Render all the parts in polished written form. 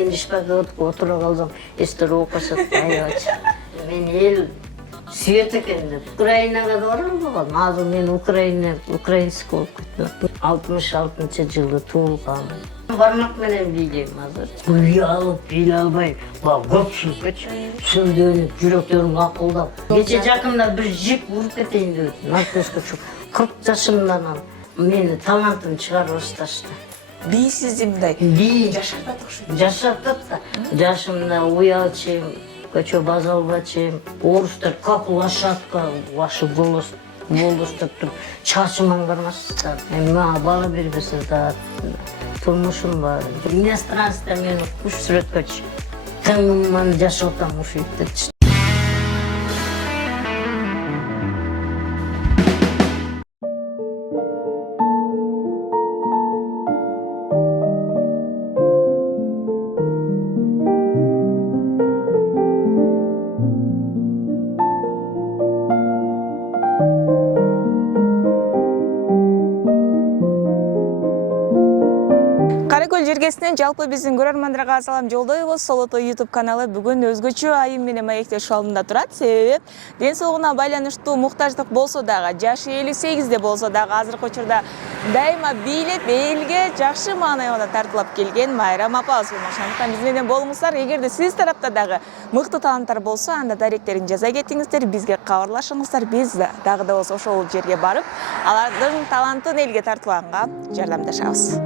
келишпей отура калсам, эстер окушат аябачы. Мен эл сүйөт экен деп. Украинага да баралбагам. Азыр мен украинский болуп кеттим. 66-жылы туулгам. Бармак менен бийлейм азыр. Үй алып, бийлей албай, көпчүлүк сөздөнүп, жүрөктөрүм акылдап. Кече жакында бир жип уруп кетейин деп, наркотикка 40 жашымдан мени талантым чыгарып башташты. Бийсиз мындай. Би Жашатат окшойт. жашатат да. Жашымда уялчым, көчө базалбачым, орустар как лошадка ваши волоступ туруп чачым аңгармассыздар. Мага бала бербесе да турмушум бар. Иностранцдар мени куш сүрөткөчү. Тыңыман жашап атам ушинтип депчи. Каракөл жергесинен жалпы биздин көрөрмандарга салам жолдойбуз. Солото YouTube каналы бүгүн өзгөчө айым менен маектеш алдында турат. Себеби ден соолугуна байланыштуу муктаждык болсо дагы, жашы 58-де болсо дагы азыркы учурда дайыма бийлеп, элге жакшы маанайда тартылап келген Майрам апабыз. Ошондуктан биз менен болуңуздар. Эгерде сиз тарапта дагы мыкты таланттар болсо, анда даректерин жаза кетиңиздер, бизге кабарлашыңыздар. Биз дагы да болсо ошол жерге барып, алардын талантын элге тартууга жардамдашабыз.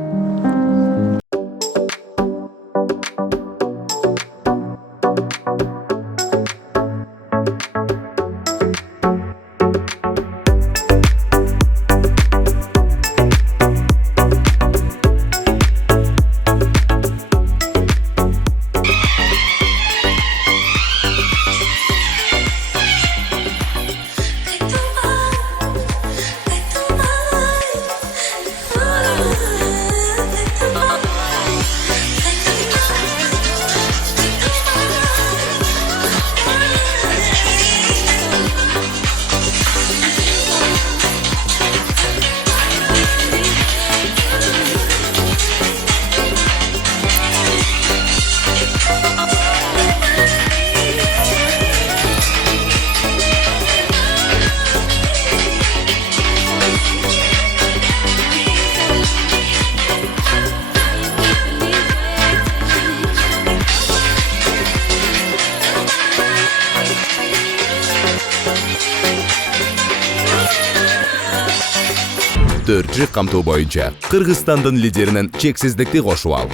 Төртчү камтуу боюнча Кыргызстандын лидеринин чексиздикти кошуп ал.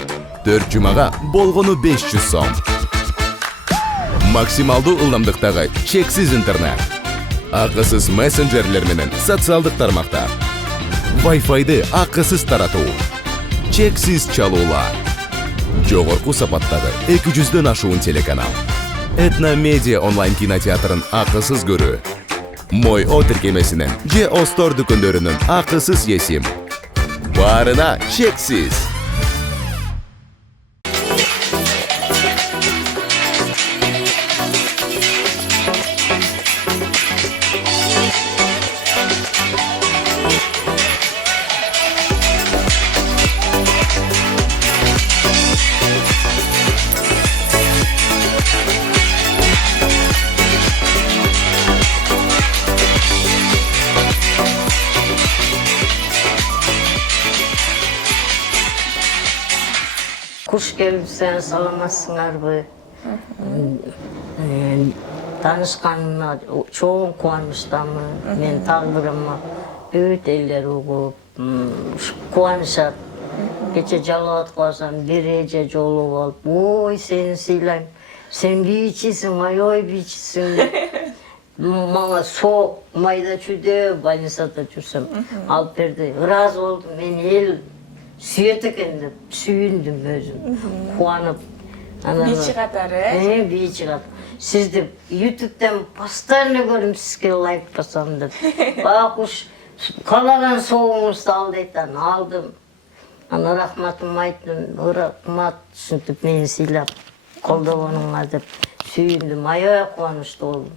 4 жумага болгону 500 сом. Максималдуу ылдамдыктагы чексиз интернет. Акысыз мессенджерлер менен социалдык тармактар. Wi-Fi'ды акысыз таратуу. Чексиз чалуулар. Жогорку сапаттагы 200дөн ашуун телеканал. Этно медиа онлайн кинотеатрын акысыз көрүү. Мой О тиркемесинен же Остор дүкөндөрүнүн акысыз есим. Баарына чексиз. Kuş gelipsen salamazsınlarбы. Tanışkanına çoğun kuanmıştamın. Men tağdırıma büyük eller uğup, kuanışat. Geçe jalavat koysam, bir ece jolu olup, oy seni sıylayım. Sen biyicisin, oy biyicisin. Mana soğuk, mayda çüde, banisata çürsem. Alp berdi, razı oldum, men el sүйөт экен деп сүйүндүм өзүм. Кубанып. Бийчи катары. Бийчи катары. Сизди YouTube'дан постоянно көрүм, сизге лайк басам деп. Бакуш калаган соогуңузду ал дейт, алдым. Ана рахматымды айттым, рахмат ушинтип мени сыйлап колдогонуңа деп сүйүндүм. Аябай кубанычтуу болдум.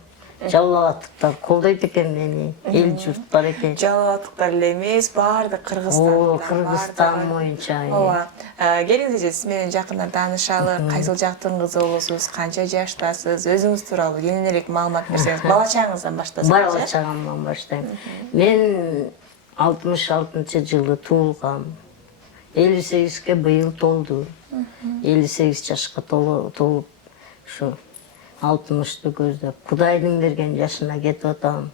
жалалаттыктар колдойт экен мени, эл журт бар экен. Жалалаттыктар эле эмес, баардык Кыргызстан. Кыргызстан боюнча. Ооба. Келиңиз сиз менен жакындан таанышалы, кайсыл жактын кызы болосуз, канча жаштасыз, өзүңүз тууралуу кененирээк маалымат берсеңиз, бала чагыңыздан баштасаңыз. Бала чагымдан баштайм. Мен 66-жылы туулгам. 58-ге быйыл толду. 58 жашка толуп, ушу 60-ты көздөп, Кудайдын берген жашына кетип атам.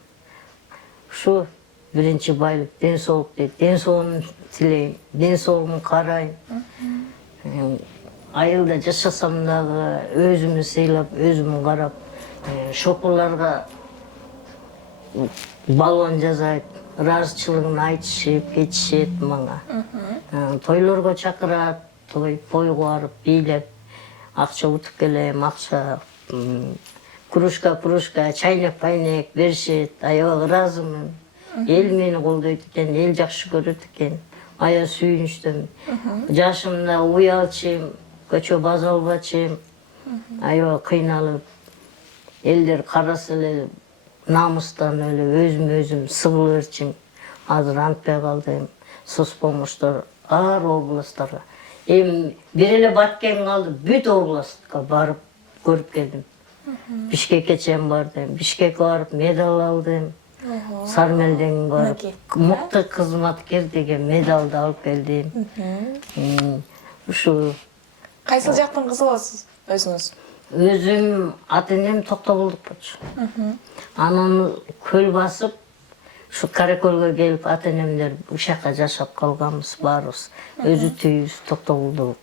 Ушу биринчи байлык, ден соолук дейт. Ден соолугун тилейм, ден соолугун карайм. Айылда жашасам дагы өзүмү сыйлап, өзүмү карап, шопурларга баллон жазайт, ыраазычылыгын айтышып, кетишет мага. Тойлорго чакырат, тойго барып, бийлеп, акча утуп келем, акча, кружка, чайнек, пайнек беришет, аябай ыраазымын. Эл мени колдойт экен, эл жакшы көрөт экен, аябай сүйүнүчтүмүн. Жашымда уялчым, көчө база албачым, аябай кыйналып, элдер караса эле намыстан эле өзүм сыгылырчым. Азыр антпай калдым. Соцпомощтор ар областтарга. Бир эле Баткен калды, бүт областка барып көрүп келдим. Бишкекке чейин бардым. Бишкекке барып медал алдым. Сармелден барып мыкты кызматкер деген медалды алып келдим. Ушу Кайсыл жактын кызы болосуз өзүңүз? Өзүм ата-энем Токтобулдук болчу. Анан көл басып, ушу Каракөлгө келип ата-энемдер ушакка жашап калганбыз баарыбыз. Өзү түйүбүз Токтобулдук.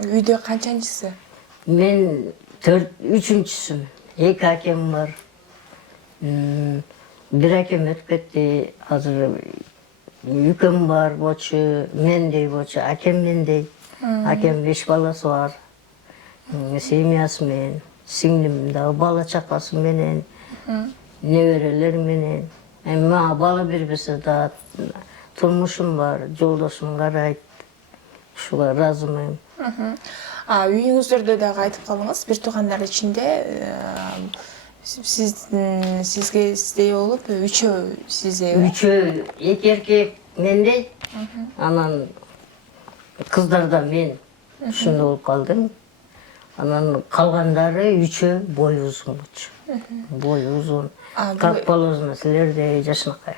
Үйдө канчанчысы? Мен 3-үчүсүмүн. 2 акем бар. Бир акем өтүп кетти. Азыр үкөм бар болчу, мендей болчу, акем мендей. Акем 5 баласы бар. Семьясы менен, сиңдим дагы бала чакасы менен, неберелер менен. Мага бала бербесе да турмушум бар, жолдошум карайт. Ушуга ыраазымын. Үйүңүздөрдө дагы айтып калыңыз, бир туугандар ичинде сизге сиздей болуп, 3 сиздей. 3 2 эркек мендей, анан кыздарда мен ушундай болуп калдым. Анан калгандары 3 бою узун болчу. Бою узун. Как положено, силердей жашынакай.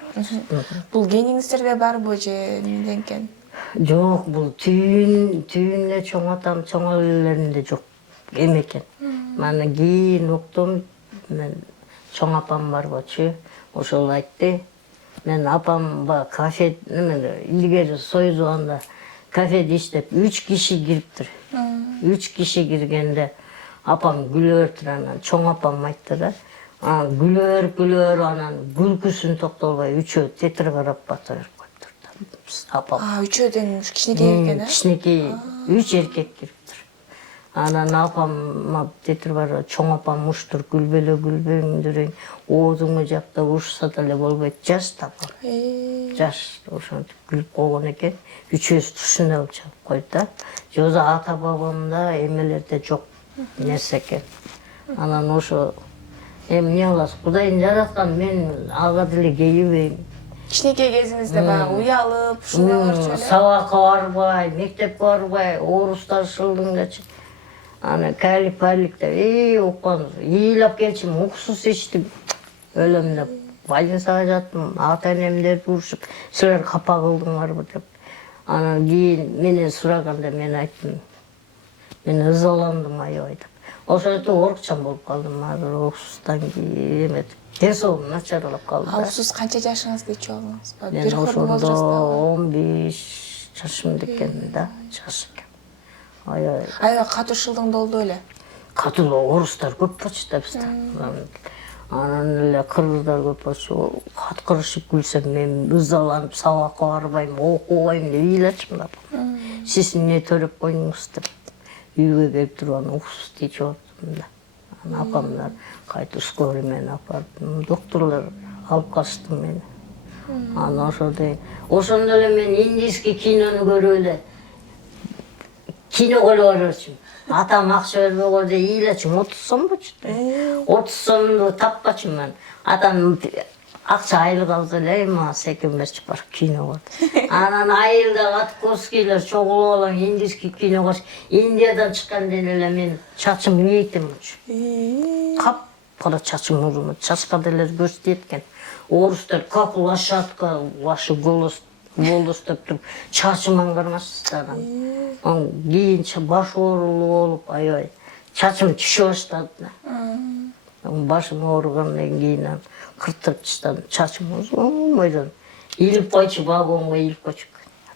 Бул гениңиздерде барбы же эмнеден экен? Жок, бул түйүнүнө чоң атам, чоң элелеринде жок экен. Мана кийин уктум, мен чоң апам бар болчу, ошол айтты. Мен апам кафе илгери Союзганда кафеде иштеп 3 киши кириптир. 3 киши киргенде апам күлөптүр, анан чоң апам айтты да. Күлөр, анан күлкүсүн токтолбой 3 тетир карап бата берип коюптур. Апам. 3-дөн кичинекей экен, а? Кичинекей 3 эркек кириптир. Анан апам тетир бар, чоң апам уштур, күлбөйүңдүр, оозуңу жакта ушса деле болбойт, жаш да апам. Жаш, ошентип күлүп койгон экен. 3-өсү тушундай болуп чыгып койду да. Жоза ата бабамда эмелерде жок нерсе экен. Анан ошо эмне кыласыз, Кудайдын жараткан, мен ага деле кейибейм. Кичинекей кезиңизде баягы уялып, ушундай болчу эле. Сабакка барбай, мектепке барбай, орустар шылдыңдачы. Аны калипаликте, уккан, ыйлап келчим, уксус ичтим. Өлөм деп, больницага жаттым, ата-энемдерди урушуп, силер капа кылдыңарбы деп. Анан кийин менен сураганда мен айттым, мен ызаландым аябай деп. Ошентип оорукчан болуп калдым, азыр уксустан кийин эметип. Ден соолугум начарлап калды. Уксус канча жашыңызда ичип алдыңыз? Мен ошондо 15 жашымда экен да, жаш экен. Аябай катуу шылдыңды болду эле. Катуу орустар көп болчу да бизде. Анан эле кыргыздар көп болчу. Каткырышып күлсөм, мен ызаланып сабакка барбайм, окубайм деп ыйлачым да. Сиз эмне төлөп койдуңуз деп. Үйгө келип туруп анан уксусту ичип алыптым да. Анан апамдар кайта скорый менен апарып, докторлор алып калышты мени. Анан ошондо эле мен индийский кинону көрүп эле кино көріп жүрчүмүн. Атам акча бербей койду, ыйлачым 30 сом болчу. 30 сомду таппачымын. Атам акча айлык алды эле, мага секен берчү бар кино көрдү. Анан айылда Атковскийлер чогулуп алам, индийский кино көрүш. Индиядан чыккан эле мен чачым ийетем болчу. Кап-кара чачым урмат, чачка деле көрсөтөт экен. Орустар как лошадка, ваши голос деп туруп, чачыман кармашсыздар. Кийин баш оорулуу болуп, аябай чачым түшө баштады. Башым ооругандан кийин кыртырып таштадым. Чачым узун илип койчу, вагонго илип койчу.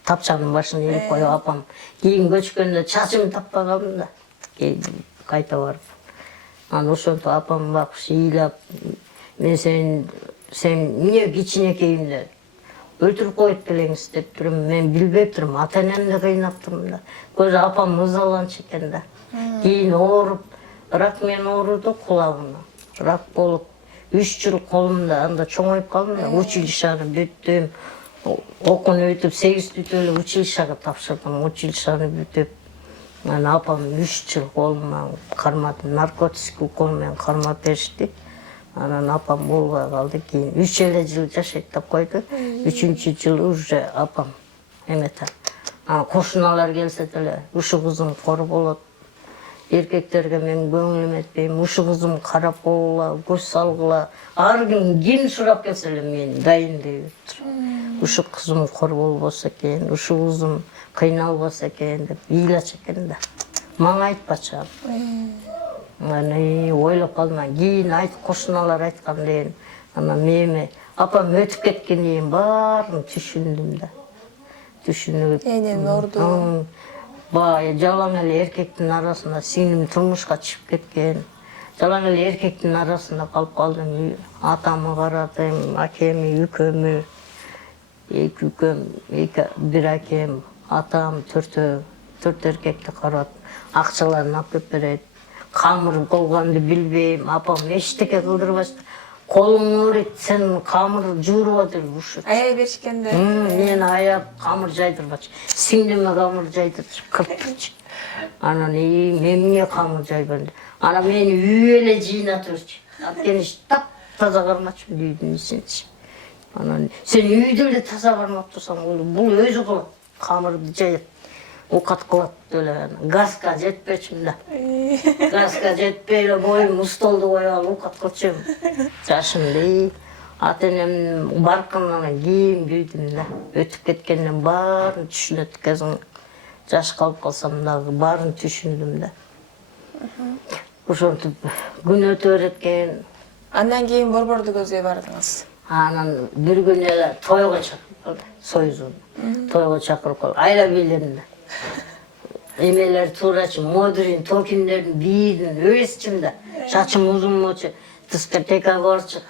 Тапчанын башына илип коюп апам. Кийин көчкөндө чачымды таппай калдым да. Кайта барып. Анан ошентип апам бакшы ыйлап, мен сен эмне кичинекейимде өлтүрүп коет белеңиз деп турум. Мен билбей турум, ата-энемди кыйнап турум да. Көзү апам ызаланчу экен да. Кийин ооруп, рак менен ооруду кулагына. Рак болуп, 3 жыл колумда анда чоңоюп калдым да. Училищаны бүттүм. Окууну бүтүп, 8 бүтүп эле училищага тапшырдым. Училищаны бүтүп, анан апам 3 жыл колуман кармады. Наркотический укол менен кармап беришти. Анан апам болбой калды. Кийин 3 эле жыл жашайт деп койду. 3-чү жылы уже апам эмете. Кошуналар келсе деле, ушу кызым кор болот. Эркектерге мен көңүлүм этпейм. Ушу кызым карап койгула, көз салгыла. Ар ким сурап келсе эле мен дайын деп турам. Ушу кызым кор болбосо экен, ушу кызым кыйналбаса экен деп ыйлачу экен да. Мага айтпачу. Мен ойлоп калдым. Кийин кошуналар айтканден, анан мени апам өтүп кеткенден кийин баарын түшүндүм да. Түшүнүп. Энен орду. Жалаң эле эркектин арасында сиңдим турмушка чыгып кеткен. Жалаң эле эркектин арасында калып калдым. Атамы карадым, акеми, үкөмү, эки үкөм, бир акем, атам, төрт эркекти карап, акчаларын алып берет. Камыр болгонду билбейм, апам эчтеке кылдырбаш. Колуң ооруйт, сен камыр жууруп атыр ушу. Аяй беришкен да. Мен аяп камыр жайдырбачы. Сиңдиме камыр жайдырчы, кырпырчы. Анан мен эмне камыр жайбын. Анан мени үй эле жыйнатырчы. Анткени таза кармачы үйдүн ичинчи. Анан сен үйдү эле таза кармап турсаң, бул өзү кылат. Камырды жайып, окат кылат эле. Газга жетпечүм да. Газга жетпей эле боюм столду коюп алып окат кылчумун. Жашымды ата-энемдин баркынан кийин büyüдүм да. Өтүп кеткенден баарын түшүнөт экен. Жаш калып калсам дагы баарын түшүндүм да. Ошентип күн өтө берет экен. Андан кийин борборду көздөй бардыңыз. Анан бир күн эле тойго чакырып калды. Союзун. Тойго чакырып калды. Айла билдим да. Эмелер туурачы, Модрин, Токиндердин бийидин өбөсчүм да. Чачым узун болчу, дискотека барчы.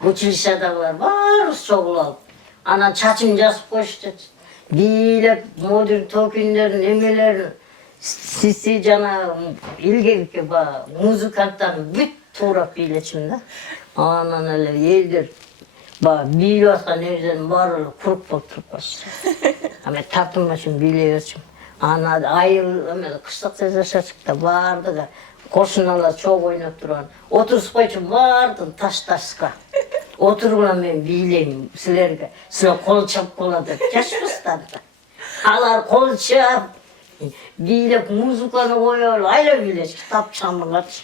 Училищадагылар баарыбыз чогулуп алып. Анан чачым жасып коюшту. Бийлеп, Модрин, Токиндердин эмелерин, сиси жана илгерки музыканттарын бүт туурап бийлечүм да. Анан эле элдер бийлеп аткан элдердин баары эле куруп болуп туруп баштады. Мен тартынбашым бийлей берчүм. Анан айыл кыштыкта жашачык да баардыгы кошуналар чогуу ойноп турган. Отурсуп койчу баардыгын таш-ташка. Отуругула мен бийлейм силерге. Силер кол чап кола деп жашпастар да. Алар кол чап бийлеп музыканы коюп айла бийлешти. Тапчамын катчы.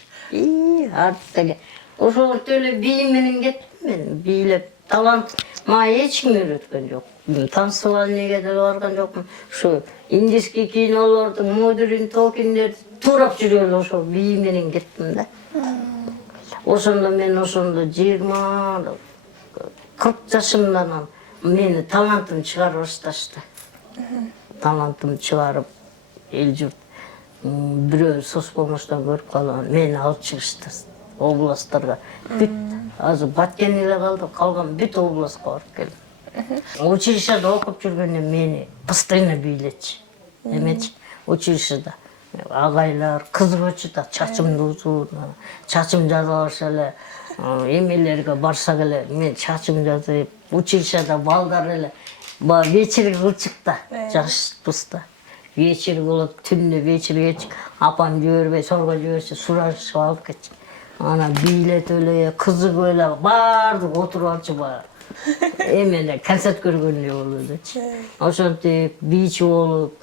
Артыгы. Ошентип эле бий менен кеттим мен. Бийлеп талант мага эч ким үйрөткөн жок. Танцевальныйга да барган жокмун. Ушу индийский кинолорду, Модрин, Токиндерди туурап жүргөн ошол бий менен кеттим да. Ошондо мен 20-40 жашымдан мени талантым чыгарып башташты. Талантым чыгарып эл журт бирөө соцпомощдон көрүп калган, мени алып чыгышты областтарга. Бүт азыр Баткен эле калды, калган бүт областка барып келдим. Училищада окуп жүргөндө мени постоянно бийлечи. Эметчи училищада агайлар кызыгычу да, чачымды узун, чачым жазалаш эле, эмелерге барсак эле мен чачым жазып, училищада балдар эле вечер кылчык да, жашпыз да. вечер болот, түнү вечерге апам жибербей, сорго жиберсе сурашып алып кетчү. Ана бийлет эле, кызык эле, баардык отуруп алчу баягы. Эме концерт көргөндөй болду дечи. Ошентип бийчи болуп,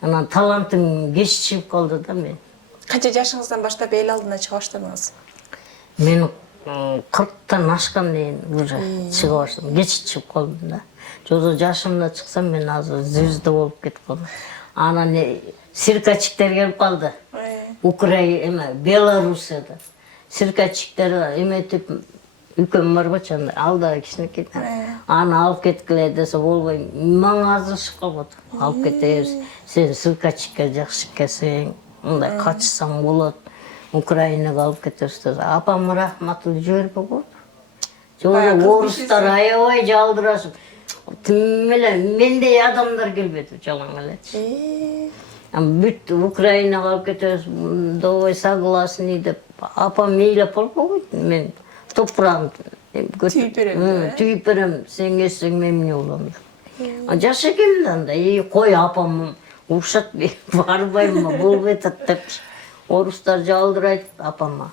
анан талантым кеч чыгып калды да мен. Канча жашыңыздан баштап эл алдына чыга баштадыңыз? Мен 40тан ашкан дейин уже чыга баштадым. Кеч чыгып калдым да. Жозо жашымда чыксам мен азыр звезда болуп кетип калдым. Анан циркачиктер келип калды. Украина, Белоруссияда. Циркачиктер эметип үлкөн бар бачанда, алда кичинекей. Аны алып кеткиле десе болбой, мага азырышып калбады. Алып кетебиз. Сен циркачикке жакшы келсең, мындай качсаң болот. Украинага алып кетебиз десе, апам рахматтуу жибербей койду. Жолу орустар аябай жалдырашып, тим эле мендей адамдар келбеди, жалаң элечи. Бүт Украинага алып кетебиз, давай согласный деп, апам мейлеп болуп койду. Мен топурагын түйүп берем, сен келсең мен эмне болом деп. Жаш экенмин анда, кой апам урушат, барбайм, болбойт деп. Орустар жалдырайт апама.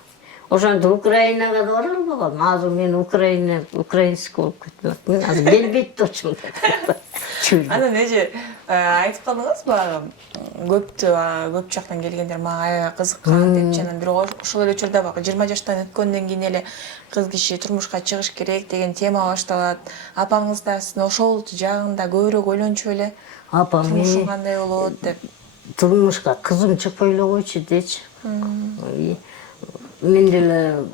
Ошентип Украинага да бара албай калдым. Азыр мен украинский болуп кеттим. Азыр келбейт да ошол. Анан эже айтып калдыңыз баягы көп жактан келгендер мага аябай кызыккан деп, жана бирок ошол эле учурда баягы 20 жаштан өткөндөн кийин эле кыз киши турмушка чыгыш керек деген тема башталат. Апаңыз да сиздин ошол жагында көбүрөөк ойлончу эле. Апам турмушум кандай болот деп. Турмушка кызым чыкпай эле койчу дечи. Мен деле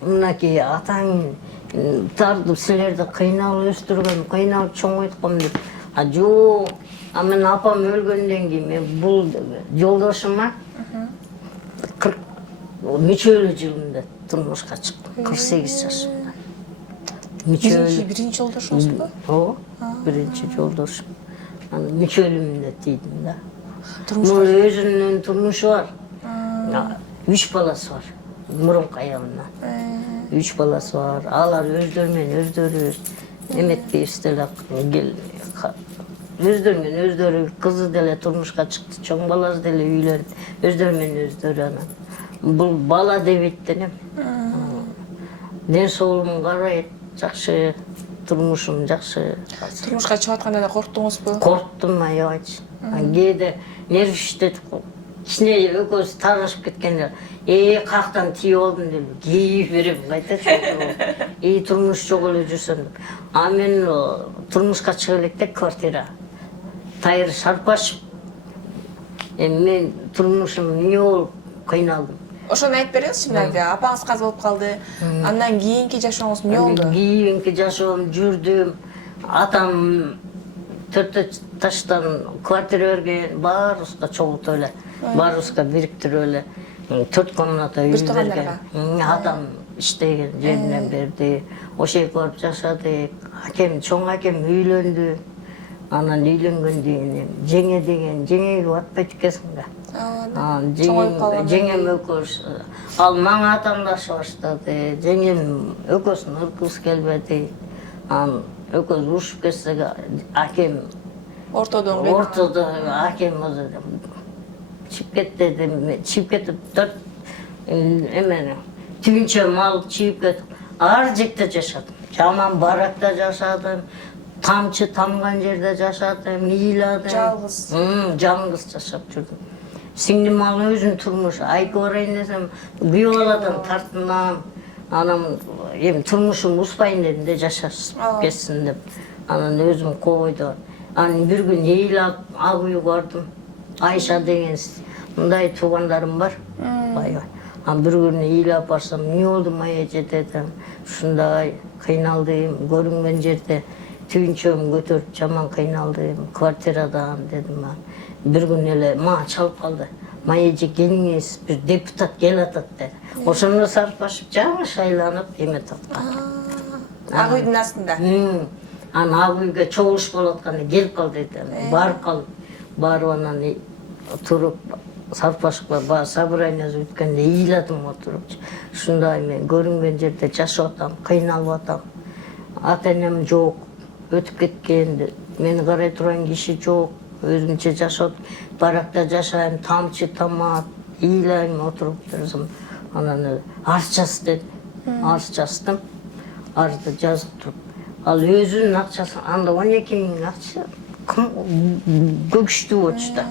мынакей атаң тартып силерди кыйналып өстүргөн, кыйналып чоңойтком деп. Жок, мен апам өлгөндөн кийин мен бул жолдошума 40 мүчөлүү жылында турмушка чыктым. 48 жашымда. Биринчи жолдошуңузбу? Ооба, биринчи жолдошум. Анан мүчөлүүмүн дейдим да. Мурун өзүнүн турмушу бар. 3 баласы бар. Мурунку аялынан. 3 баласы бар. Алар өздөрү менен өздөрү эметпейбиз деле өздөрү менен өздөрү кызы деле турмушка чыкты, чоң баласы деле үйлөнүп, өздөрү менен өздөрү анан. Бул бала дебейт делем. Ден соолугум карайт, жакшы, турмушум жакшы. Турмушка чыгып атканда да корктуңузбу? Корктум аябайчы. Кээде нерв иштетип кичине экөөбүз тагышып кеткенде, каяктан тийип алдым деп, кийип берем, кайтат. Турмуш жок эле жүрсөм деп. Мен турмушка чыга электе квартира. Тайыр шарпашып. Мен турмушум эмне болуп кыйналдым. Ошону айтып бериңизчи, мынакей апаңыз каза болуп калды. Андан кийинки жашооңуз эмне болду? Кийинки жашоом жүрдүм. Атам 4 таштан квартира берген, баарыбызга чогултуп эле, баарыбызга бириктирип эле 4 комната үй берген. Атам иштеген жеринен берди. Ошол жерге барып жашадык. Акем, чоң акем үйлөндү. Анан үйлөнгөндөн кийин жеңеге батпайт экенсиң да. Жеңем экөөбүз ал мага атамдашып баштады. Жеңем экөөсүн ыркыбыз келбеди. Экөөбүз урушуп кетсек, акем ортодо акем чип кетти дедим. Чип кетип 4 эмени түбүнчө мал чип кетип ар жекте жашадым. Жаман баракта жашадым. Тамчы тамган жерде жашадым, ыйладым. Жалгыз жашап жүрдүм. Сиңдим ал өзүнүн турмушу. Айкы барайын десем, күйөө баладан тартынам. Анан турмушум успайын дедим де жашашып кетсин деп. Анан өзүм койдум. Анан бир күн ыйлап, ак үйгө бардым. Айша деген мындай туугандарым бар. Бир күн ыйлап барсам, эмне болду майэже дедим. Ушундай кыйналдым, көрүнгөн жерде түбүнчөм көтөрүп жаман кыйналдым, квартирадан дедим. Бир күн эле мага чалып калды. Майэже келиңиз, бир депутат келатат деди. Ошондо сарпашып жаңы шайланып эметип аткан. Ак үйдүн астында. Анан ак үйгө чогулуш болуп атканда келип кал деди. Барып калдым. Барып анан туруп сарпашып собраниясы бүткөндө ыйладым отуруп. Ушундай мен көрүнгөн жерде жашап атам, кыйналып атам. Ата-энем жок, өтүп кеткен, мени карай турган киши жок. өзүмчө жашап, баракта жашайм, тамчы тамак, ыйлайм, отуруп турсам. Анан арыз жаз деди. Арыз жаздым. Арызды жазып туруп. Ал өзүнүн акчасы, анда 12 миң акча. Көкүштүү болчу да.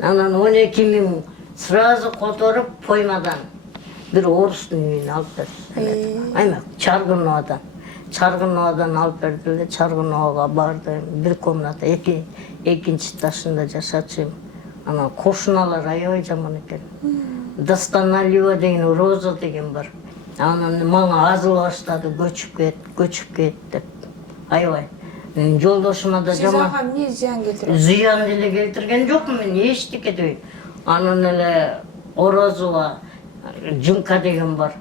Анан 12 миң сразу которуп поймадан бир орустун үйүнө алып берди. Аймак Чаргыновадан алып берди эле. Чаргыновага бардым. Бир комната, экинчи этажында жашачым. Анан кошуналар аябай жаман экен. Достаналива деген, Роза деген бар. Анан мага азыл баштады, көчүп кет деп. Аябай. Жолдошума да жаман. Сиз ага эмне зыян келтирип? Зыян деле келтирген жокмун мен, эчтеке дебейм. Анан эле Орозова Жумка деген бар.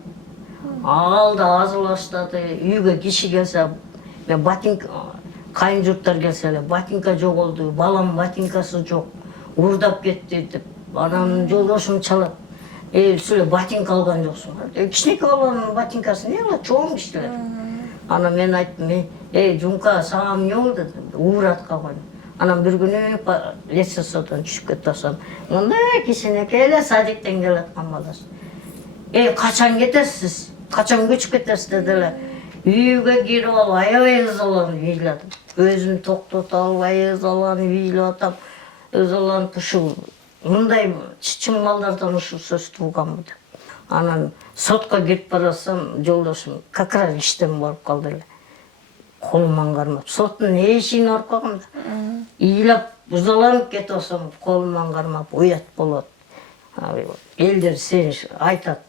Ал да азыл баштады. Үйгө киши келсе, мен ботинка, кайын журттар келсе эле, ботинка жоголду, балам ботинкасы жок, уурдап кетти деп. Анан жолдошум чалат. Силер ботинка алган жоксуң. Кичинекей баланын ботинкасы эмне кылат, чоң кишилер. Анан мен айттым, Жумка, сага эмне болду? Уурат койгон. Анан бир күнү лесосодон түшүп кетсем, мындай кичинекей эле садиктен келаткан баласы. Качан кетесиз? Качан көчүп кетесиз деди эле. Үйгө кирип алып аябай ызаланып ыйладым. Өзүмдү токтото албай ызаланып ыйлап атам. Ызаланып ушул мындай чын балдардан ушул сөздү уганмын деп. Анан сотко кирип барасам, жолдошум как раз иштен болуп калды эле. Колуман кармап, соттун эшигин оруп койгом да. Ыйлап, ызаланып кетип алсам, колуман кармап, уят болот. Элдер сени айтат,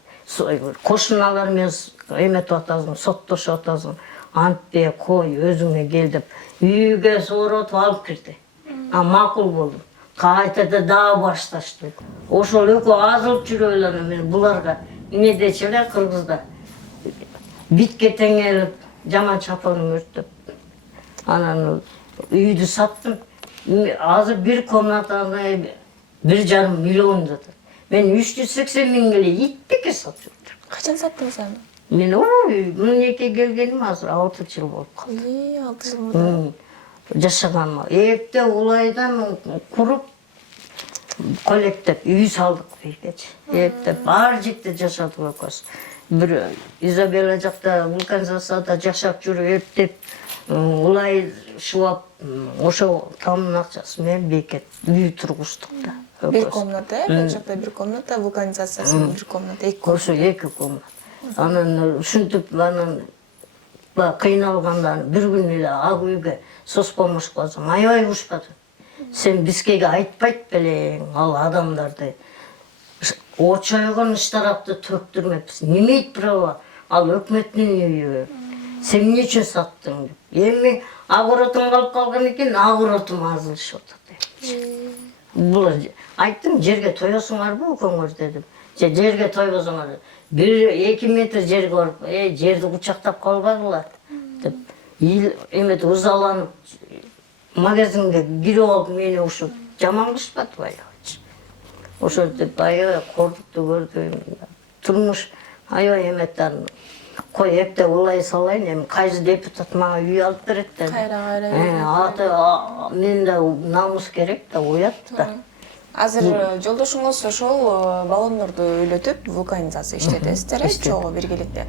кошуналар менен эметип атасың, соттошуп атасың, антпе, кой, өзүңө кел деп. Үйгө сооротуп алып кирди. Макул болдум. Кайтада дагы башташты. Ошол экөө азылып жүрүп эле мен буларга эмне дечи эле Кыргызда. Битке теңелип, жаман чапанын өрттөп. Анан үйдү саттым. Азыр бир комнатаны 1,5 миллион dedi. Мен 380 миң эле итпеке сатып жүрдүм. Качан саттыңыз аны? Мен мынеке келгеним азыр 6 жыл болуп калды. 6 жыл мурда. Жашаганыма. Эрте улайдан куруп, колектеп үй салдык бийгечи. Эрте бар жерде жашадык экөөбүз. Бир Изабелла жакта вулканизацияда жашап жүрүп эптеп улай шулап, ошо тамдын акчасы менен бекет үй тургуздук да. Бир комната, бул жакта бир комната, вулканизациясы бир комната, 2 комната. Ошо 2 комната. Анан ушинтип анан кыйналгандан бир күн эле ак үйгө соцпомощь кылсам, аябай урушпады. Сен бизге айтпайт белең, ал адамдарды очойгон иштарапты төктүрмөпсүң. Немейт право, ал өкмөттүн үйү. Сен эмне үчүн саттың деп. Эми агоротун калып калган экен, агоротум азылышып атат. Булар айттым, жерге тоесуңарбы экөөңөр дедим. Жерге тойбосоңор 1-2 метр жерге барып, жерди кучактап калбадылар деп. Эметип ызаланып магазинге кирип алып мени ушу жаман кылышпады баягычы. Ошо деп аябай кордукту көрдүм. Турмуш аябай эметтен кой эпте улай салайын, эми кайсы депутат мага үй алып берет деп. Аты менде намус керек да, уят да. Азыр жолдошуңуз ошол баллондорду үйлөтүп, вулканизация иштетесиздер, чогуу биргеликте.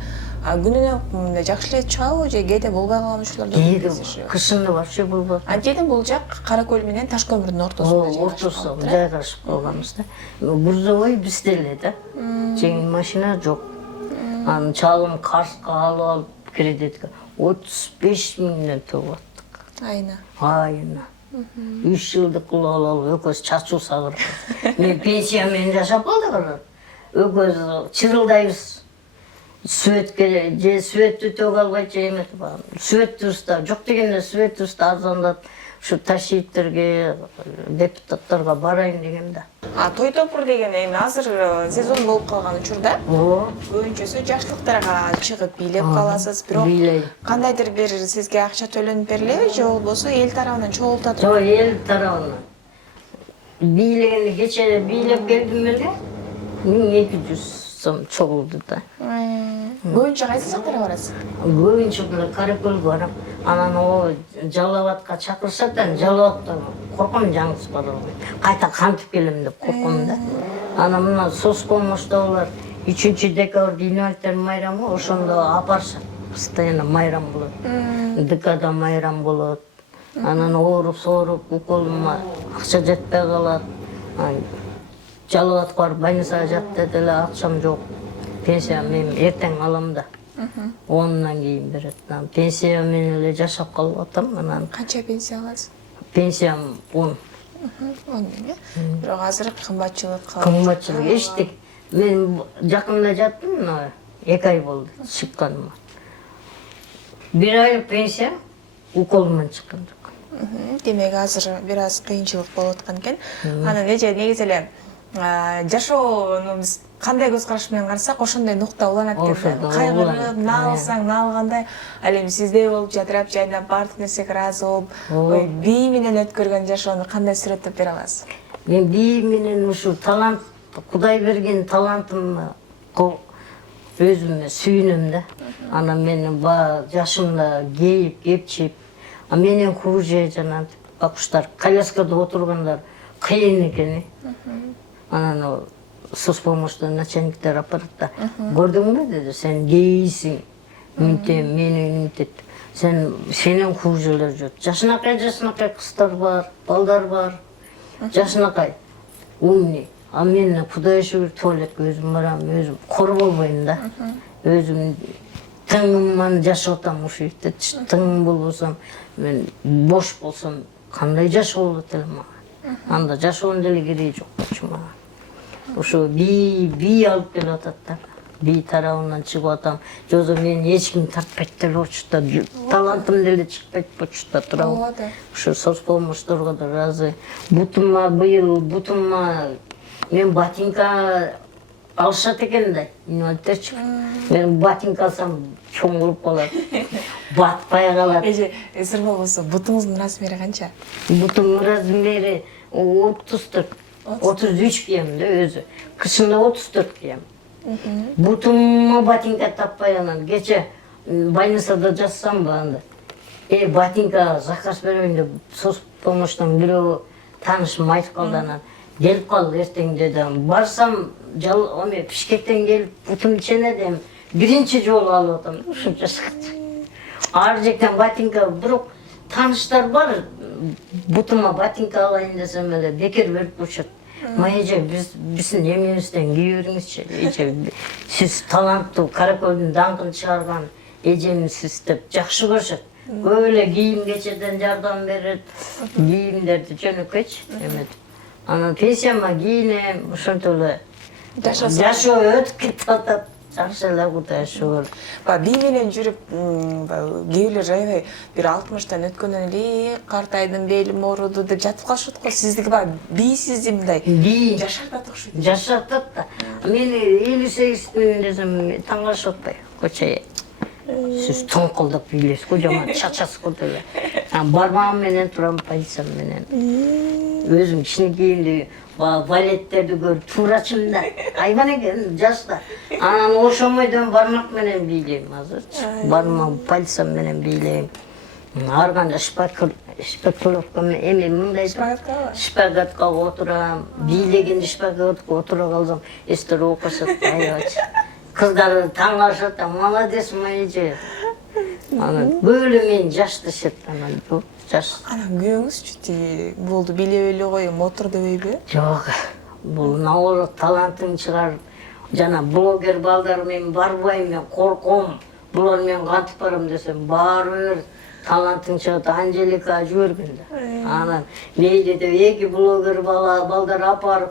Күнүнө жакшы эле чыгабы же кээде болбой калган учурларда кездешеби? Кышында вообще болбойт. Антип бул жак Кара көл менен Таш көмүрдүн ортосунда жайгашып калганбыз да. Грузовой бизде эле да. Жеңил машина жок. Анын чалым Карска алып кредитке 35 миңден төлөп аттык. Айына. 3 жылдык кылып алып, экөөбүз чачуу сагырып. Мен пенсия менен жашап калдык. Экөөбүз чырылдайбыз. Светке же светтү төгө албайчы эметип. Светтүбүз да жок дегенде светтүбүз да арзандап, ушу ташииттерге, депутаттарга барайын дегем да. Той топур деген эми азыр сезон болуп калган учурда көбүнчөсү жаштыктарга чыгып бийлеп каласыз, бирок кандайдыр бир сизге акча төлөнүп берилеби же болбосо эл тарабынан чогултат? Жок, эл тарабынан. Бийлегенде кечээ бийлеп келдим эле. 1200 сом чогулду да. көбүнчө кайсы жактарга барасыз? Көбүнчө Каракөлгө барам. Анан о Жалал Абадка чакырышат, Жалал Абадтан корком, жаңсыз барбайм. Кайта кантип келем деп корком да. Анан мына Соцпомощтогулар 3-декабрда инвалидтер майрамы, ошондо апарышат. Постоянно майрам болот. ДКда майрам болот. Анан ооруп, уколума акча жетпей калат. Жалал Абадка барып больницага жатты деле акчам жок. Пенсия мен эртең алам да. 10-нан кийин берет. Пенсия менен эле жашап калып атам. Анан Канча пенсия аласыз? пенсиям 10. 10 миң. Бирок азыр Кымбатчылык эчтек. Мен жакында жаттым, 2 ай болду чыкканыма. 1 айлык пенсия уколуман чыккан жок. Демек азыр бир аз кыйынчылык болуп аткан экен. Анан негизи эле жашоону биз кандай көз караш менен карасак, ошондой нукта уланат экен. Кайгырып, наалсаң наалгандай, ал эми сиздей болуп жатырап жайнап баардык нерсеге ыраазы болуп, бий менен өткөргөн жашоону кандай сүрөттөп бере аласыз? Мен бий менен ушу талант, Кудай берген талантымды өзүмө сүйүнөм да. Анан менин жашымда кейип, кепчип, менен хуже жана бакуштар, коляскада отургандар кыйын экен. Анан соцпомощтон начальниктер апарат да. Көрдүңбү деди, сен кейисиң. Менин сенен хужелер жок. Жашынакай кыздар бар, балдар бар. Жашынакай умный. А мен Кудай шүгүр туалетке өзүм барам, өзүм кор болбойм да. Өзүм тыңыман жашап атам ушу жерде. Тың болбосом, мен бош болсом, кандай жашоо болот эле мага. Анда жашоонун деле кереги жок болчу мага. Ошо бий алып келип атат да. Бий тарабынан чыгып атам. Жозо мен эч ким тартпайт деле болчу да. Талантым деле чыкпайт болчу да турабы. Ошо соцпомощторго да ыраазы. Бутума мен ботинка алышат экен да, инвалидтерчи. Мен ботинка алсам чоң болуп калат. Батпай калат. Сыр болбосо бутуңуздун размери канча? Бутумдун размери 33 кийем да өзү. Кышында 34 кийем. Бутума ботинка таппай анан кече больницада жатсам анда. Ботинка заказ берейин деп соцпомощтон бирөө таанышым айтып калды анан. Келип кал эртең дедим. Барсам, Бишкектен келип бутум ченедим. Биринчи жолу алып атам. Ушунча чыкты. Ар жактан ботинка, бирок тааныштар бар. Бутума ботинка алайын десем эле бекер берип коюшат. Эже биздин эмебизден кие бериңизчи. Сиз таланттуу, Каракөлдүн даңкын чыгарган эжемсиз деп жакшы көрүшөт. Көп эле кийим кечерден жардам берет. Кийимдерди жөнөкөйчү эметип. Анан пенсияма кийинем, ошентип эле жашоо өтүп кетип атат. Жакшы эле Кудай шүгүр. Бий менен жүрүп, кээ бирлер аябай бир 60тан өткөндөн эле картайдым, белим ооруду деп жатып калышат го. Сиздики бийсиз мындай жашатат окшойт. Жашатат да. Мени 58 десем таң калышып атпайбы? Кочай. Сиз тоңкулдап бийлейсиз го, жаман чачасыз го деле. Бармагым менен турам, полициям менен. Өзүм кичинекейимде балеттерди көрүп туурачымын да. Айбан экен жашта. Анан ошомойдон бармак менен бийлейм азырчы. Бармак полициям менен бийлейм. Ар кандай шпакловка менен мындай шпагатка отурам. Бийлеген шпагатка отура калсам, эстер окушат аябачы. Кыздар таң калышат, молодец эже. Анан бөлө мен жашташат анан жаш. Анан күйөөңүзчү болду билебей эле коем, отур дебейби? Жок. Бул наоборот талантын чыгарып, жана блогер балдар менен барбайм, мен корком. Булар менен кантип барам десем, баары талантың чыгат, Анжелика жиберген да. Анан мейли деп 2 блогер балдар апарып,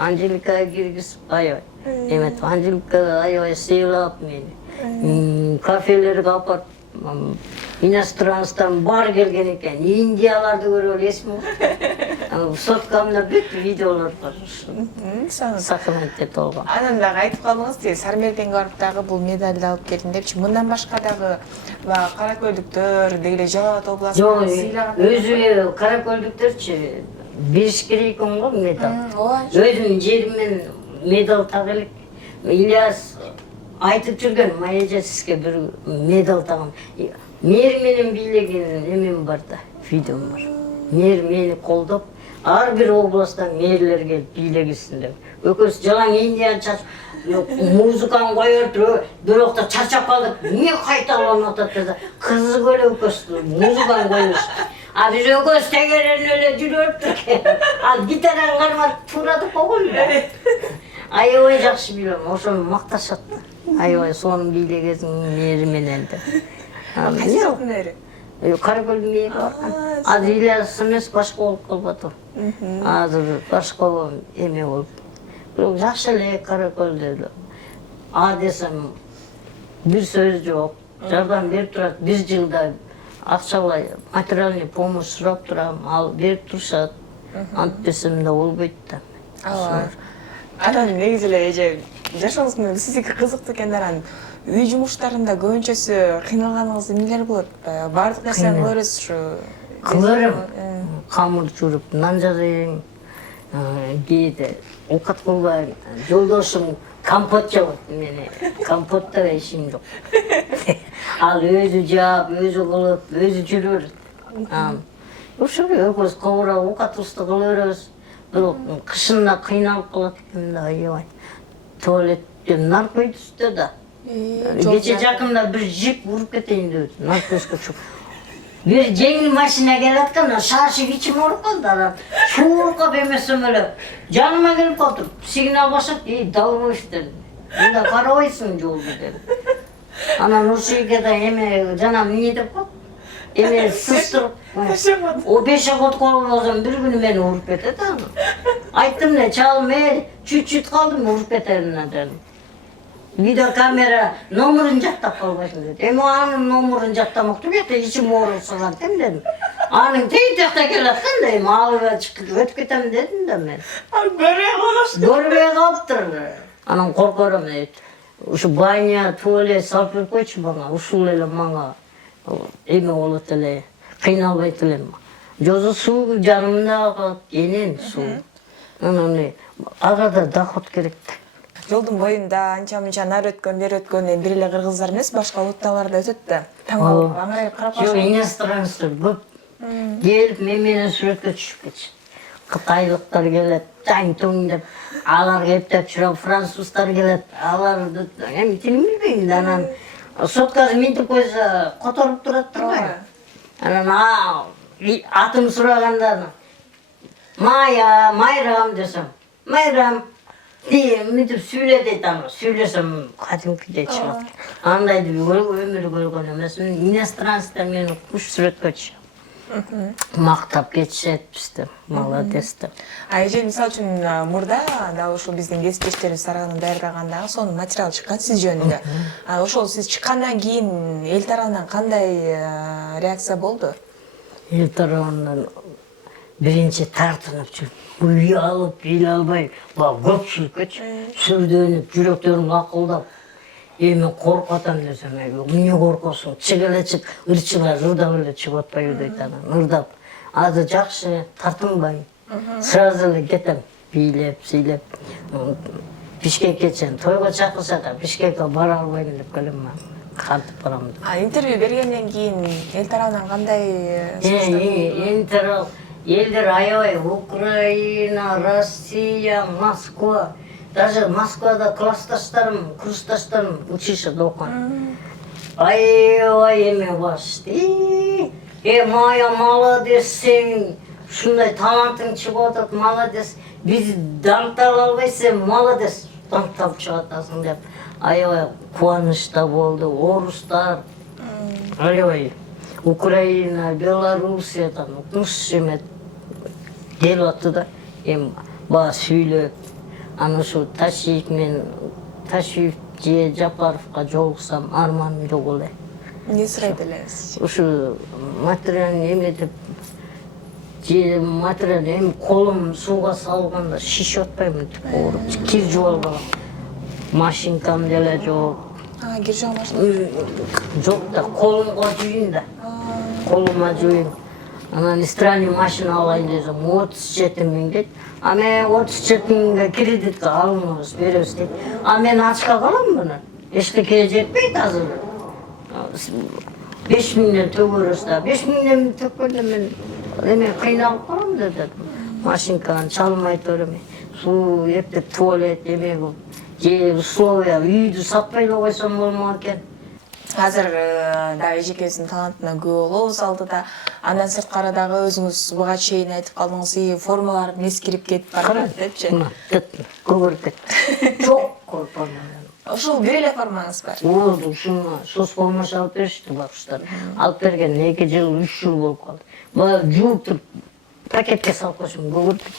Анжеликага киргизип аябай. Эметип Анжелика аябай сыйлап мени. Кафелерге апарып, иностранцтан бар келген экен. Индияларды көрүп эсим. Соткамда бүт видеолор бар. Сохранить болгон. Анан дагы айтып калдыңыз, Сармерденге барып дагы бул медалды алып келдим депчи. Мындан башка дагы каракөлдүктөр, деги эле Жалал Абад областынан сыйлаган. Өзү каракөлдүктөрчү бериш керек экен го медаль. Өзүмдүн жериммен медаль так элек. Ильяс айтып жүрген Мая сізге бір медал тағам. Мер менен бийлеген эмем бар да, видеом бар. Мер мени колдоп, ар бир областтан мерлер келип бийлегисин деп. Өкөз жалаң Индиян музыканы коюп туруп, бирокта чарчап калдык. Эмне кайталанып атат деп, кызы көрө өкөз музыканы коюш. А биз өкөз тегерен эле жүрөптүк. Ал гитараны кармап туратып койгон да. Аябай жакшы билем, ошону макташат. Аябай сонун бийлегесиң мери менен деп. Кайсы жактын эри? Каракөлдүн мээри барган. Азыр Ильяс эмес, башка болуп калбатыр. Азыр башка эме болуп. Бирок жакшы эле Каракөлдө. А десем бир сөз жок. Жардам берип турат. Бир жылда акчалай материальный помощь сурап турам, ал берип турушат. Антпесем да болбойт да. Анан негизи эле эже жашооңуз менен сиздики кызыктуу экен анан үй жумуштарында көбүнчөсү кыйналганыңыз эмнелер болот? Баардык нерсени кыла бересиз ушу? Кыла берем. Камыр жууруп, нан жасайм. Кээде оокат кылбайм. Жолдошум компот жабат мени. Компотто ишим жок. Ал өзү жаап, өзү кылып, өзү жүрөр. Ошо экөөбүз кабыра оокатыбызды кыла беребиз. Бирок кышында кыйналып калат экен да, аябай. Туалеттен нар койду үстү да. Кече жакында бир жип уруп кетейин деп, наркозго чуп. Бир жеңил машина келаткан, шашып ичим ооруп калды, анан шууркап эмесем эле жаныма келип калды. Сигнал башат, далбойсуз дедим. Мында карабайсың жолду дедим. Анан ошол жерге да эме жана эмне деп коет? Эме сыстырып. О 5 акот колуп алсам бир күнү мени уруп кетет аны. Айттым эле, чалым, чуть-чуть калдым уруп кетерин дедим. Видеокамера номерин жаттап калбайсың деди. Эми анын номерин жаттамакты бекте ичим ооруп дедим. Анын тейtekte келаткан да, эми алып чыгып өтүп кетем дедим да мен. Көрбөй калыптыр. Анан коркорум дейт. Ушу баня, туалет салып берип койчу мага, ушул эле мага эме болот эле, кыйналбайт элем. Жозу суу жанымда калат, энен суу. Анан арада доход керек да. Жолдун боюнда анча-мынча нар өткөн, бери өткөн, бир эле кыргыздар эмес, башка улуттагылар да өтөт да. Таң калып, аңырайып карап Жок, иностранецтер көп келип мен менен сүрөткө түшүп кетишет. Кытайлыктар келет, таң-туң деп, алар кептеп жүрөт, француздар келет, аларды эми тилин билбейм да, анан соткасы минтип койсо которуп турат турбайбы? Анан атым сураганда Майрам десем, Майрам мынтип сүйлө дейт аны, сүйлөсөм кадимкидей чыгат. Андайды өмүр көргөн эмесмин, иностранецтер мени куш сүрөткө түшөт. Мактап кетишет бизди, молодец деп. Эже мисалы үчүн мурда дагы ушул биздин кесиптештерибиз сарыганы даярдаганда сонун материал чыккан сиз жөнүндө. Ошол сиз чыккандан кийин эл тарабынан кандай реакция болду? Эл тарабынан биринчи тартынып жүрүп, уялып, биле албай, көпчүлүккөчү сүрдөнүп, жүрөктөрүм акылдап, эми коркуп атам десем, эмне коркосуң? Чык эле чык, ырчылар ырдап эле чыгып атпайбы дейт анан, ырдап. Азыр жакшы, тартынбайм. Сразу эле кетем, бийлеп, сүйлөп. Бишкекке чейин тойго чакырса да, Бишкекке бара албайм деп келем мен. Кантип барам деп. Интервью бергенден кийин эл тарабынан кандай интервью элдер аябай Украина, Россия, Москва. Даже Москвада классташтарым, курсташтарым учишат окуган. Аябай эме башты. Мая, молодец сен, ушундай талантың чыгып атат, молодец. Биз даңктала албайсың, молодец. Даңктап чыгып атасың деп. Аябай кубанычта болду, орустар. Аябай Украина, Белоруссиядан укмуш эме келип атты да. Эми баа сүйлөп, аны ушу Ташиев же Жапаровго жолуксам арманым жок эле. эмне сурайт элесиз? Ушу материальный эме деп же материальный эми колум сууга салганда шишип атпайбы деп ооруп, кир жууп алгам. Машинкам деле жок. Кир жууган машина? Жок да, колумга жуйын да. Колума жуйын. Анан стиральный машина алайын десем 37 миң дейт. Мен 37 миңге кредитке алыңыз беребиз дейт. Мен ачка калам муну. Eşlikeye жетпейт азыр. 5000'den төгөрөс да. 5000'den төккөндө мен эме кыйналып калам дедим. Машинканы чалмай көрөм. Суу эптеп туалет эме бул. Же условия үйдү сатпай эле койсом болмок экен. Азыр дагы эжекебиздин талантына күбө болобуз алдыда. Андан сырткары дагы өзүңүз буга чейин айтып калдыңыз, формаларым эскирип кетип барат депчи. Көгөртөт. Чок формалар. Ошол бир эле формаңыз бар. Болду, ушуна сос болмош алып беришти бакыштар. Алып берген 2 жыл, 3 жыл болуп калды. Бала жууп туруп пакетке салып койсом көгөртөт.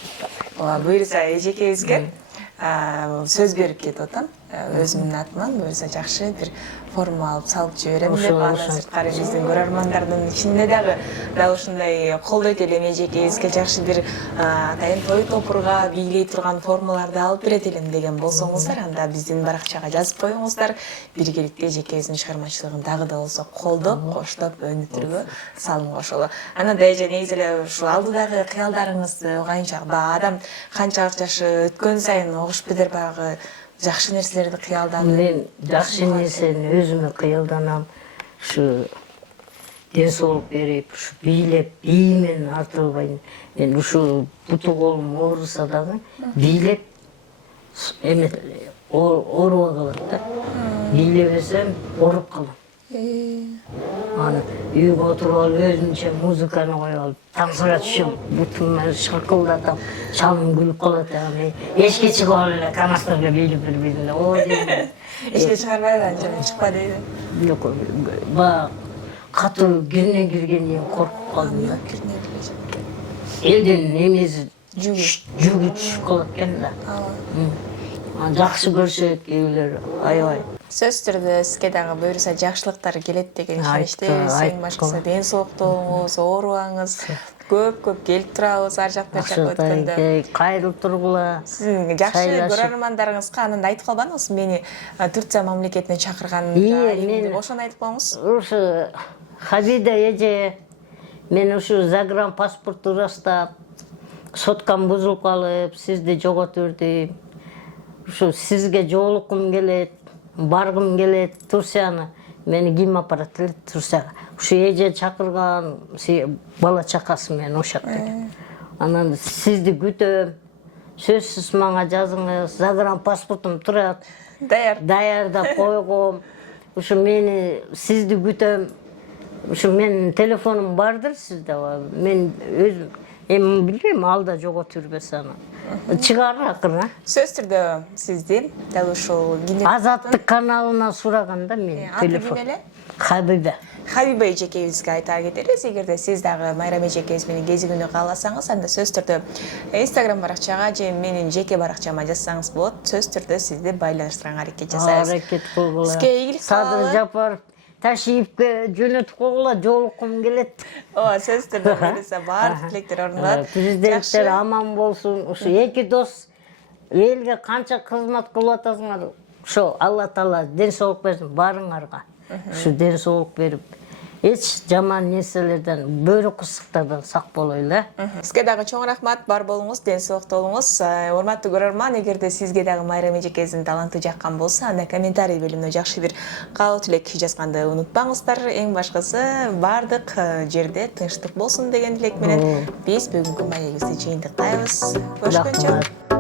Буюрса эжекебизге сөз берип кетип атам. Өзүмдүн атыман буюрса жакшы бир форма алып салып жиберем деп, андан сырткары биздин көрөрмандардын ичинде дагы дал ушундай колдойт элем эжекебизге жакшы бир атайын той топурга бийлей турган формаларды алып берет элем деген болсоңуздар, анда биздин баракчага жазып коюңуздар. Биргеликте эжекебиздин чыгармачылыгын дагы да болсо колдоп, коштоп, өнүктүрүүгө салым кошолу. Анан да эже негизи эле ушу алдыдагы кыялдарыңызды кайынча адам канчалык жашы өткөн сайын огуш бедер баягы жакшы нерселерди кыялданып. Мен жакшы нерсени өзүмө кыялданам. Ушу ден соолук берип, ушу бийлеп, биймен артылбайм. Мен ушу буту колум ооруса дагы бийлеп эме оорубай калат да. Бийлебесем ооруп калам. Аны үйгө отуруп алып өзүнчө музыканы коюп алып, тамсыра түшүп, бутумду шакылдатам, чалым күлүп калат. Эшикке чыгып алып эле канастрга бийлеп бербейм. О дейм. Эшикке чыгарбайбы, анча чыкпа дейби. Жок, баягы катуу кирне киргенден коркуп калдым да. Элдин эмеси жүгү түшүп калат экен да. Жакшы көрсөт кээбилер, аябай. Сөз түрдө сизге дагы буюрса жакшылыктар келет деген ишеничтебиз. Эң башкысы ден соолуктугуңуз, оорубаңыз. Көп келип турабыз ар жакта жакка өткөндө. Кайрылып тургула. Сиздин жакшы көрөрмандарыңызга анан айтып калбадыңызбы, мени Турция мамлекетине чакырганын деп ошону айтып коюңуз. Ушу Хабида эже мен ушу загранпаспорт ырастап, соткам бузулуп калып, сизди жоготуп бердим. Ушу сизге жолуккум келет, баргым келет Турцияны. Мени ким апарат эле Турцияга. Ушу эже чакырган, бала чакасы менен ошот экен. Анан сизди күтөм. Сөзсүз мага жазыңыз, загранпаспортум турат. Даярдап койгом. Ушу мени сизди күтөм. Ушу менин телефонум бардыр сизде. Мен өзүм эми билбейм, алда жоготуп жүрбөс аны. Чыгар акырын. Сөз түрдө сизди дал ушул Азаттык каналына сураганда мен телефон. Хабиба. Хабиба эжекебизге айта кетелиз, эгерде сиз дагы Майрам эжекебиз менен кезигүүнү кааласаңыз, анда сөз түрдө Instagram баракчага же менин жеке баракчама жазсаңыз болот. Сөз түрдө сизди байланыштырганга аракет жасайбыз. Аракет кылгыла. Сизге ийгилик каалайбыз. Садыр Жапаров Ташиевке жөнөтүп койгула, жолуккум келет. Сөз түрдө буюрса баардык тилектер орундалат. Президенттер аман болсун. Ушу эки дос элге канча кызмат кылып атасыңар. Ошо Алла Таала ден соолук берсин барыңарга. Ушу ден соолук берип, эч жаман нерселерден, бөрү кысыктардан сак болойлу. Сизге дагы чоң рахмат, бар болуңуз, ден соолукта болуңуз. Урматтуу көрөрман, эгерде сизге дагы Майрам эжекебиздин таланты жаккан болсо, анда комментарий бөлүмүнө жакшы бир каалоо тилек жазганды унутпаңыздар. Эң башкысы бардык жерде тынчтык болсун деген тилек менен биз бүгүнкү маегибизди жыйынтыктайбыз. Көрүшкөнчө.